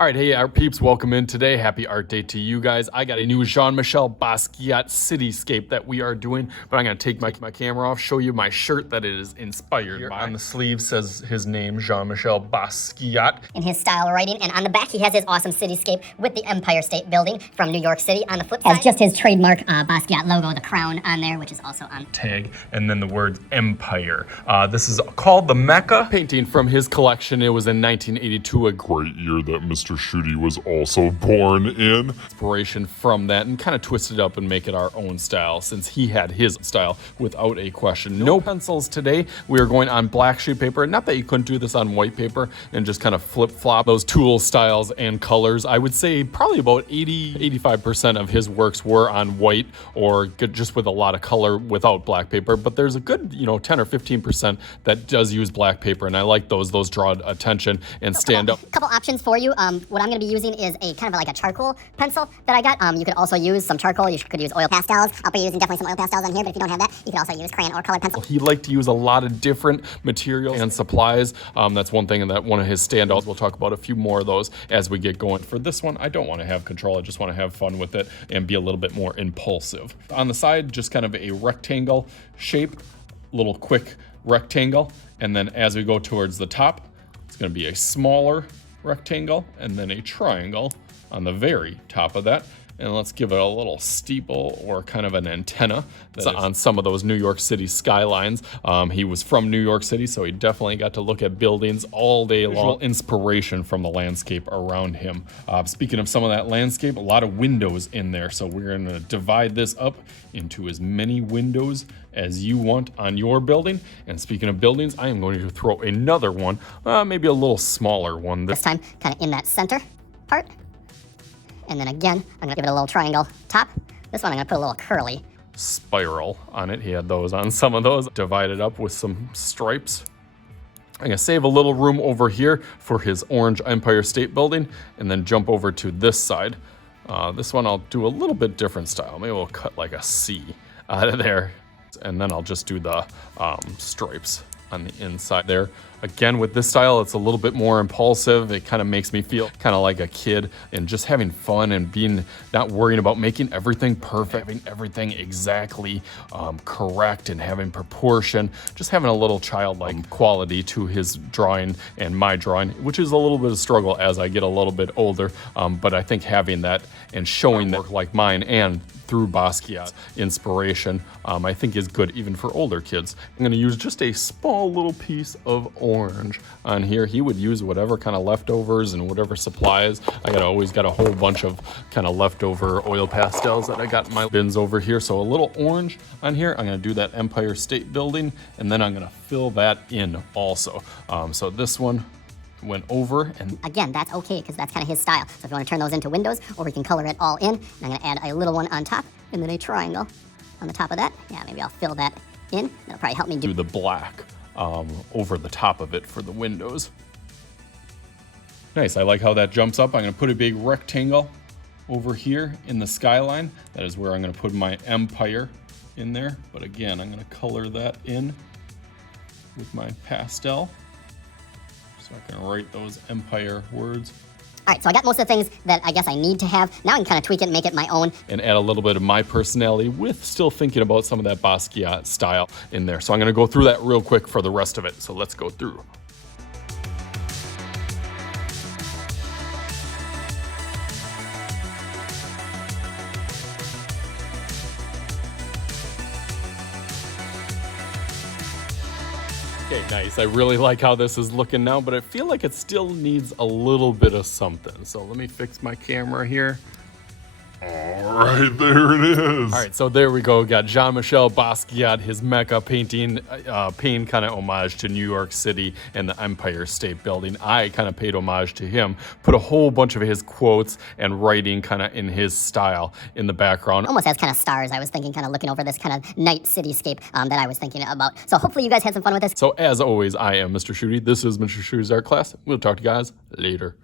All right, hey, our peeps, welcome in today. Happy Art Day to you guys. I got a new Jean-Michel Basquiat cityscape that we are doing, but I'm gonna take my camera off, show you my shirt that it is inspired by. On the sleeve says his name, Jean-Michel Basquiat. In his style writing, and on the back he has his awesome cityscape with the Empire State Building from New York City. On the flip side, has just his trademark Basquiat logo, the crown on there, which is also on Tag, and then the word Empire. This is called the Mecca painting from his collection. It was in 1982, a great year that Mr. Shooty was also born in. Inspiration from that and kind of twist it up and make it our own style, since he had his style without a question. No pencils today. We are going on black sheet paper. Not that you couldn't do this on white paper and just kind of flip-flop those tool styles and colors. I would say probably about 85% of his works were on white or just with a lot of color without black paper, but there's a good 10 or 15% that does use black paper, and I like those draw attention and stand up. Couple options for you. What I'm going to be using is a kind of like a charcoal pencil that I got. You could also use some charcoal. You could use oil pastels. I'll be using definitely some oil pastels on here, but if you don't have that, you can also use crayon or colored pencil. He liked to use a lot of different materials and supplies. That's one thing, and that one of his standouts. We'll talk about a few more of those as we get going. For this one, I don't want to have control. I just want to have fun with it and be a little bit more impulsive. On the side, just kind of a rectangle shape, little quick rectangle. And then as we go towards the top, it's going to be a smaller rectangle and then a triangle on the very top of that. And let's give it a little steeple or kind of an antenna that's on some of those New York City skylines. He was from New York City, so he definitely got to look at buildings all day long. Inspiration from the landscape around him. Speaking of some of that landscape, a lot of windows in there. So we're gonna divide this up into as many windows as you want on your building. And speaking of buildings, I am going to throw another one, maybe a little smaller one. This time, kind of in that center part. And then again, I'm gonna give it a little triangle top. This one I'm gonna put a little curly spiral on it. He had those on some of those. Divided up with some stripes. I'm gonna save a little room over here for his orange Empire State Building and then jump over to this side. This one I'll do a little bit different style. Maybe we'll cut like a C out of there. And then I'll just do the stripes on the inside there. Again, with this style, it's a little bit more impulsive. It kind of makes me feel kind of like a kid and just having fun and not worrying about making everything perfect, having everything exactly correct and having proportion, just having a little childlike quality to his drawing and my drawing, which is a little bit of a struggle as I get a little bit older. But I think having that and showing that work like mine and through Basquiat's inspiration, I think is good even for older kids. I'm gonna use just a small little piece of orange on here. He would use whatever kind of leftovers and whatever supplies. I always got a whole bunch of kind of leftover oil pastels that I got in my bins over here. So a little orange on here. I'm gonna do that Empire State Building, and then I'm gonna fill that in also. So this one went over, and again, that's okay because that's kind of his style. So if you want to turn those into windows, or we can color it all in, and I'm going to add a little one on top and then a triangle on the top of that. Yeah, maybe I'll fill that in. That'll probably help me do the black over the top of it for the windows. Nice. I like how that jumps up. I'm going to put a big rectangle over here in the skyline. That is where I'm going to put my Empire in there. But again, I'm going to color that in with my pastel. So I can write those Empire words. All right, so I got most of the things that I guess I need to have. Now I can kind of tweak it and make it my own. And add a little bit of my personality with still thinking about some of that Basquiat style in there. So I'm gonna go through that real quick for the rest of it. So let's go through. Okay, nice. I really like how this is looking now, but I feel like it still needs a little bit of something. So let me fix my camera here. All right, there it is. All right, so there we go. We got Jean-Michel Basquiat, his Mecca painting, paying kind of homage to New York City and the Empire State Building. I kind of paid homage to him, put a whole bunch of his quotes and writing kind of in his style in the background. Almost as kind of stars, I was thinking, kind of looking over this kind of night cityscape that I was thinking about. So hopefully you guys had some fun with this. So as always, I am Mr. Shooty. This is Mr. Shooty's art class. We'll talk to you guys later.